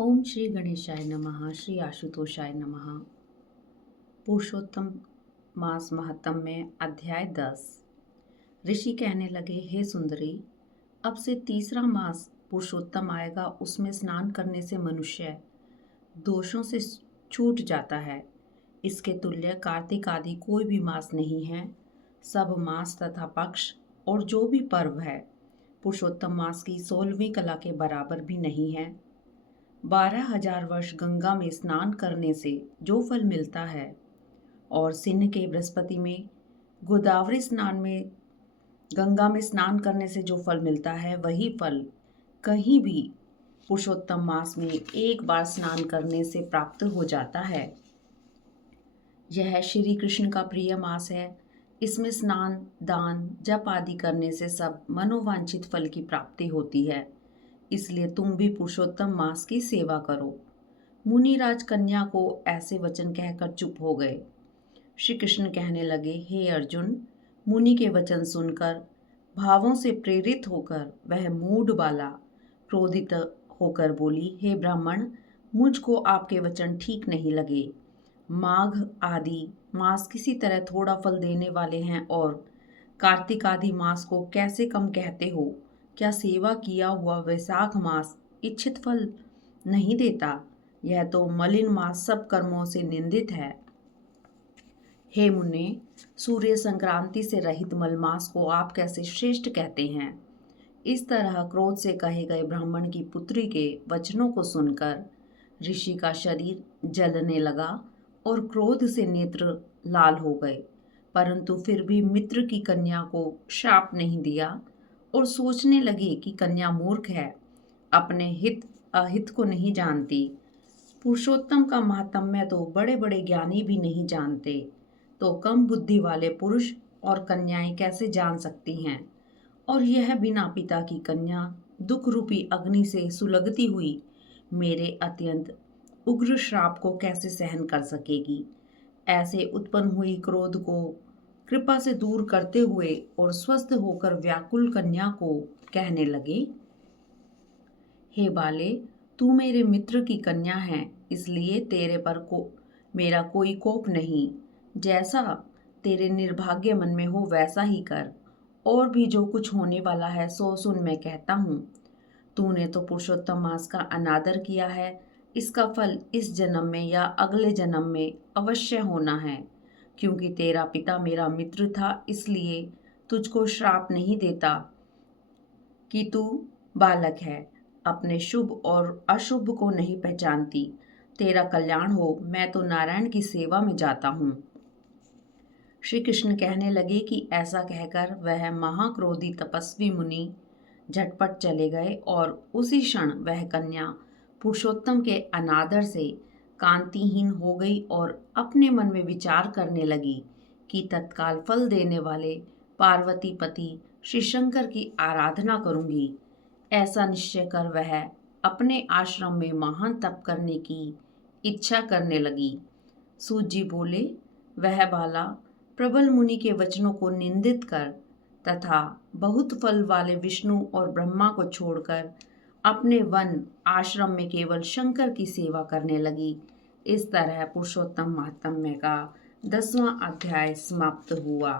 ओम श्री गणेशाय नमः। श्री आशुतोषाय नमः। पुरुषोत्तम मास महात्म्य में अध्याय 10। ऋषि कहने लगे, हे सुंदरी, अब से तीसरा मास पुरुषोत्तम आएगा। उसमें स्नान करने से मनुष्य दोषों से छूट जाता है। इसके तुल्य कार्तिक आदि कोई भी मास नहीं है। सब मास तथा पक्ष और जो भी पर्व है पुरुषोत्तम मास की 16वीं कला के बराबर भी नहीं है। 12,000 वर्ष गंगा में स्नान करने से जो फल मिलता है और सिन्ह के बृहस्पति में गोदावरी स्नान में गंगा में स्नान करने से जो फल मिलता है, वही फल कहीं भी पुरुषोत्तम मास में एक बार स्नान करने से प्राप्त हो जाता है। यह श्री कृष्ण का प्रिय मास है। इसमें स्नान, दान, जप आदि करने से सब मनोवांछित फल की प्राप्ति होती है। इसलिए तुम भी पुरुषोत्तम मास की सेवा करो। मुनिराज कन्या को ऐसे वचन कहकर चुप हो गए। श्री कृष्ण कहने लगे, हे अर्जुन, मुनि के वचन सुनकर भावों से प्रेरित होकर वह मूढ़ बाला क्रोधित होकर बोली, हे ब्राह्मण, मुझको आपके वचन ठीक नहीं लगे। माघ आदि मास किसी तरह थोड़ा फल देने वाले हैं और कार्तिक आदि मास को कैसे कम कहते हो? क्या सेवा किया हुआ वैशाख मास इच्छित फल नहीं देता? यह तो मलिन मास सब कर्मों से निंदित है। हे मुने, सूर्य संक्रांति से रहित मल मास को आप कैसे श्रेष्ठ कहते हैं? इस तरह क्रोध से कहे गए ब्राह्मण की पुत्री के वचनों को सुनकर ऋषि का शरीर जलने लगा और क्रोध से नेत्र लाल हो गए, परंतु फिर भी मित्र की कन्या को श्राप नहीं दिया और सोचने लगे कि कन्या मूर्ख है, अपने हित अहित को नहीं जानती। पुरुषोत्तम का महात्म्य तो बड़े बड़े ज्ञानी भी नहीं जानते, तो कम बुद्धि वाले पुरुष और कन्याएं कैसे जान सकती हैं? और यह बिना पिता की कन्या दुख रूपी अग्नि से सुलगती हुई मेरे अत्यंत उग्र श्राप को कैसे सहन कर सकेगी? ऐसे उत्पन्न हुई क्रोध को कृपा से दूर करते हुए और स्वस्थ होकर व्याकुल कन्या को कहने लगे, हे बाले, तू मेरे मित्र की कन्या है, इसलिए तेरे पर मेरा कोई कोप नहीं। जैसा तेरे निर्भाग्य मन में हो वैसा ही कर, और भी जो कुछ होने वाला है सो सुन मैं कहता हूँ। तूने तो पुरुषोत्तम मास का अनादर किया है। इसका फल इस जन्म में या अगले जन्म में अवश्य होना है। क्योंकि तेरा पिता मेरा मित्र था, इसलिए तुझको श्राप नहीं देता कि तू बालक है, अपने शुभ और अशुभ को नहीं पहचानती। तेरा कल्याण हो, मैं तो नारायण की सेवा में जाता हूँ। श्री कृष्ण कहने लगे कि ऐसा कहकर वह महाक्रोधी तपस्वी मुनि झटपट चले गए और उसी क्षण वह कन्या पुरुषोत्तम के अनादर से कांतिहीन हो गई और अपने मन में विचार करने लगी कि तत्काल फल देने वाले पार्वती पति श्री शंकर की आराधना करूंगी। ऐसा निश्चय कर वह अपने आश्रम में महान तप करने की इच्छा करने लगी। सूत जी बोले, वह बाला प्रबल मुनि के वचनों को निंदित कर तथा बहुत फल वाले विष्णु और ब्रह्मा को छोड़कर अपने वन आश्रम में केवल शंकर की सेवा करने लगी। इस तरह पुरुषोत्तम महात्म्य का 10वां अध्याय समाप्त हुआ।